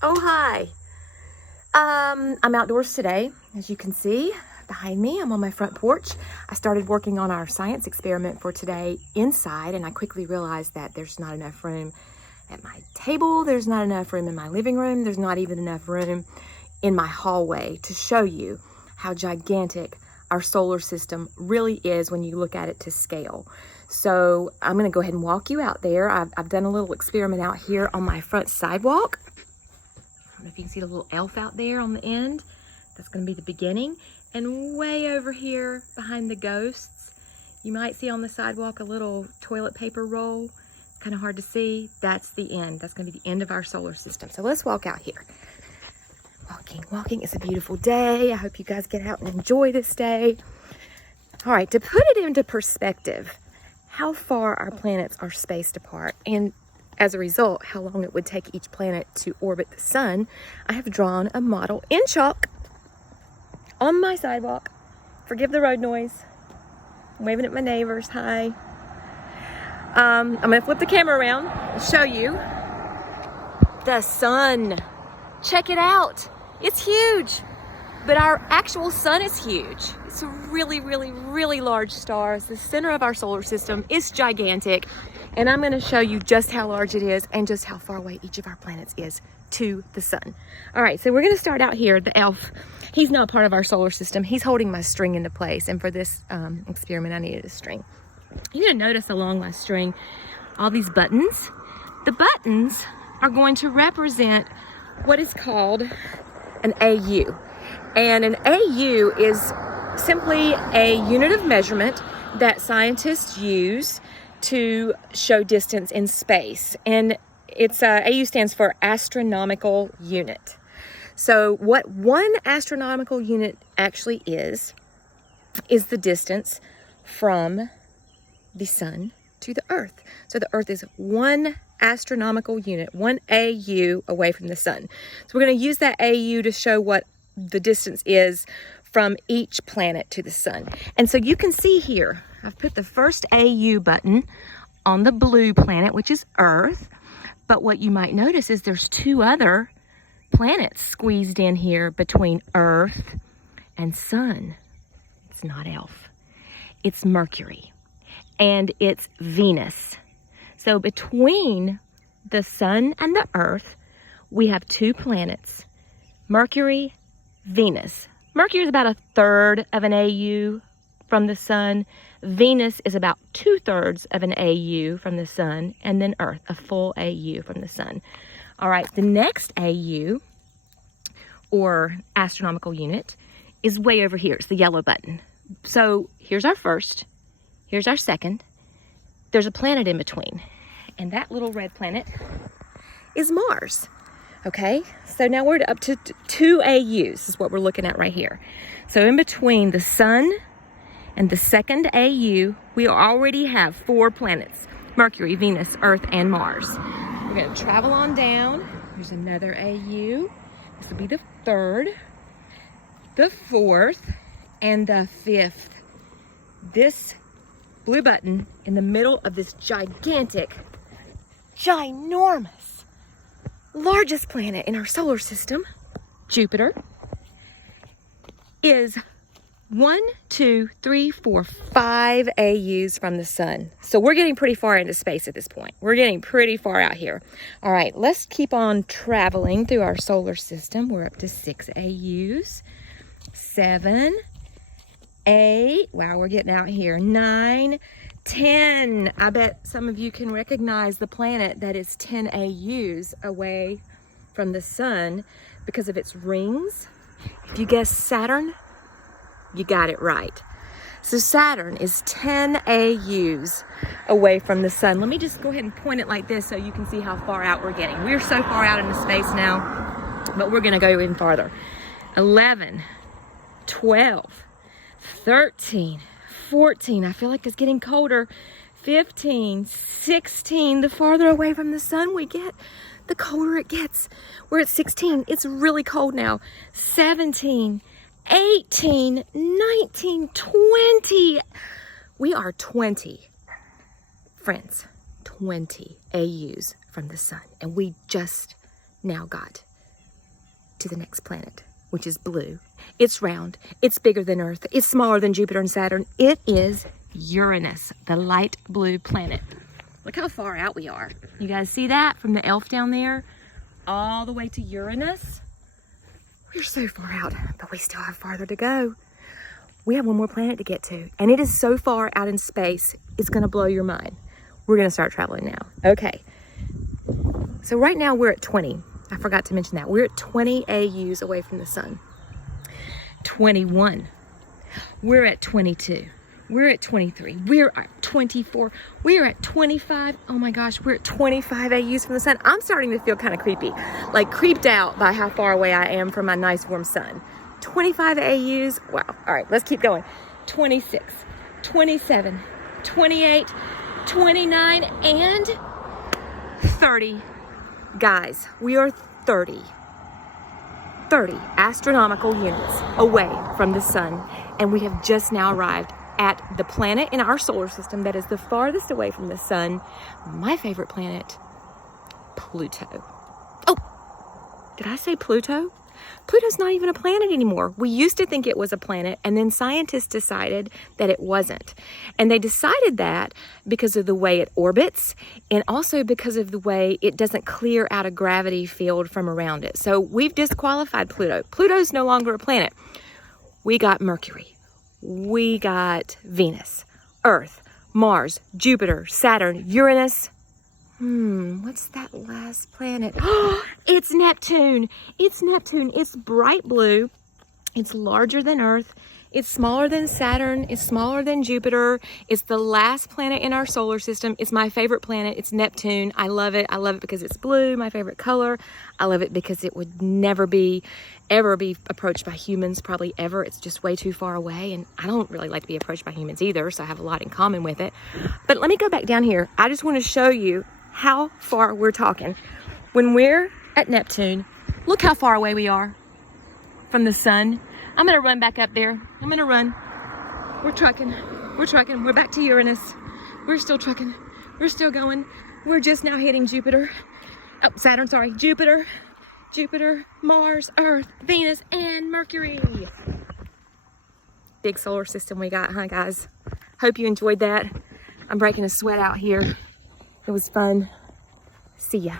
Oh, hi. I'm outdoors today. As you can see behind me, I'm on my front porch. I started working on our science experiment for today inside, and I quickly realized that there's not enough room at my table. There's not enough room in my living room. There's not even enough room in my hallway to show you how gigantic our solar system really is when you look at it to scale. So I'm gonna go ahead and walk you out there. I've done a little experiment out here on my front sidewalk. I don't know if you can see the little elf out there on the end. That's going to be the beginning. And way over here behind the ghosts, you might see on the sidewalk a little toilet paper roll. It's kind of hard to see. That's the end. That's going to be the end of our solar system. So let's walk out here. Walking. It's a beautiful day. I hope you guys get out and enjoy this day. All right, to put it into perspective, how far our planets are spaced apart, and as a result, how long it would take each planet to orbit the sun, I have drawn a model in chalk on my sidewalk. Forgive the road noise. I'm waving at my neighbors. Hi. I'm gonna flip the camera around and show you the sun. Check it out. It's huge, but our actual sun is huge. It's a really, really, really large star. It's the center of our solar system. It's gigantic. And I'm going to show you just how large it is and just how far away each of our planets is to the sun. All right, so we're going to start out here. The elf, he's not part of our solar system. He's holding my string into place. And for this experiment, I needed a string. You're going to notice along my string all these buttons. The buttons are going to represent what is called an AU. And an AU is simply a unit of measurement that scientists use to show distance in space, and it's AU stands for astronomical unit. So what one astronomical unit actually is the distance from the sun to the earth. So the earth is one astronomical unit, one AU away from the sun. So we're going to use that AU to show what the distance is from each planet to the sun. And so you can see here, I've put the first AU button on the blue planet, which is Earth. But what you might notice is there's two other planets squeezed in here between Earth and Sun. It's not Elf. It's Mercury. And it's Venus. So between the Sun and the Earth, we have two planets, Mercury, Venus. Mercury is about a third of an AU from the sun. Venus is about 2/3 of an AU from the sun, and then Earth, a full AU from the sun. All right, the next AU, or astronomical unit, is way over here. It's the yellow button. So here's our first, here's our second. There's a planet in between, and that little red planet is Mars. Okay, so now we're up to 2 AUs is what we're looking at right here. So in between the sun and the second AU, we already have 4 planets: Mercury, Venus, Earth, and Mars. We're going to travel on down. There's another AU. This will be the third, the fourth, and the fifth. This blue button in the middle of this gigantic, ginormous, largest planet in our solar system, Jupiter, is 1, 2, 3, 4, 5 AUs from the sun. So we're getting pretty far into space at this point. We're getting pretty far out here. All right, let's keep on traveling through our solar system. We're up to 6 AUs, 7, 8. Wow, we're getting out here. 9, 10. I bet some of you can recognize the planet that is 10 AUs away from the sun because of its rings. If you guess Saturn, you got it right. So Saturn is 10 AUs away from the sun. Let me just go ahead and point it like this so you can see how far out we're getting. We're so far out into space now, but we're gonna go even farther. 11, 12, 13, 14, I feel like it's getting colder. 15, 16, the farther away from the sun we get, the colder it gets. We're at 16, it's really cold now. 17, 18, 19, 20. We are 20, friends, 20 AUs from the sun. And we just now got to the next planet, which is blue. It's round, it's bigger than Earth, it's smaller than Jupiter and Saturn. It is Uranus, the light blue planet. Look how far out we are. You guys see that from the elf down there all the way to Uranus? We're so far out, but we still have farther to go. We have one more planet to get to, and it is so far out in space, it's gonna blow your mind. We're gonna start traveling now. Okay, so right now we're at 20. I forgot to mention that. We're at 20 AUs away from the sun. 21. We're at 22. We're at 23. We're at 24. We're at 25. Oh my gosh, we're at 25 AUs from the sun. I'm starting to feel kind of creepy, like creeped out by how far away I am from my nice warm sun. 25 AUs. Wow. All right, let's keep going. 26, 27, 28, 29, and 30. Guys, we are 30 astronomical units away from the sun, and we have just now arrived at the planet in our solar system that is the farthest away from the sun, my favorite planet, Pluto. Oh, did I say Pluto? Pluto's not even a planet anymore. We used to think it was a planet, and then scientists decided that it wasn't. And they decided that because of the way it orbits, and also because of the way it doesn't clear out a gravity field from around it. So we've disqualified Pluto. Pluto's no longer a planet. We got Mercury. We got Venus, Earth, Mars, Jupiter, Saturn, Uranus. What's that last planet? Oh, it's Neptune. It's Neptune. It's bright blue. It's larger than Earth. It's smaller than Saturn. It's smaller than Jupiter. It's the last planet in our solar system. It's my favorite planet. It's Neptune. I love it. I love it because it's blue, my favorite color. I love it because it would never ever be approached by humans, probably ever. It's just way too far away, and I don't really like to be approached by humans either, so I have a lot in common with it. But let me go back down here. I just want to show you how far we're talking. When we're at Neptune, look how far away we are from the sun. I'm gonna run back up there. I'm gonna run. We're trucking. We're trucking. We're back to Uranus. We're still trucking. We're still going. We're just now hitting Jupiter. Oh, Saturn, sorry. Jupiter, Mars, Earth, Venus, and Mercury. Big solar system we got, huh, guys? Hope you enjoyed that. I'm breaking a sweat out here. It was fun. See ya.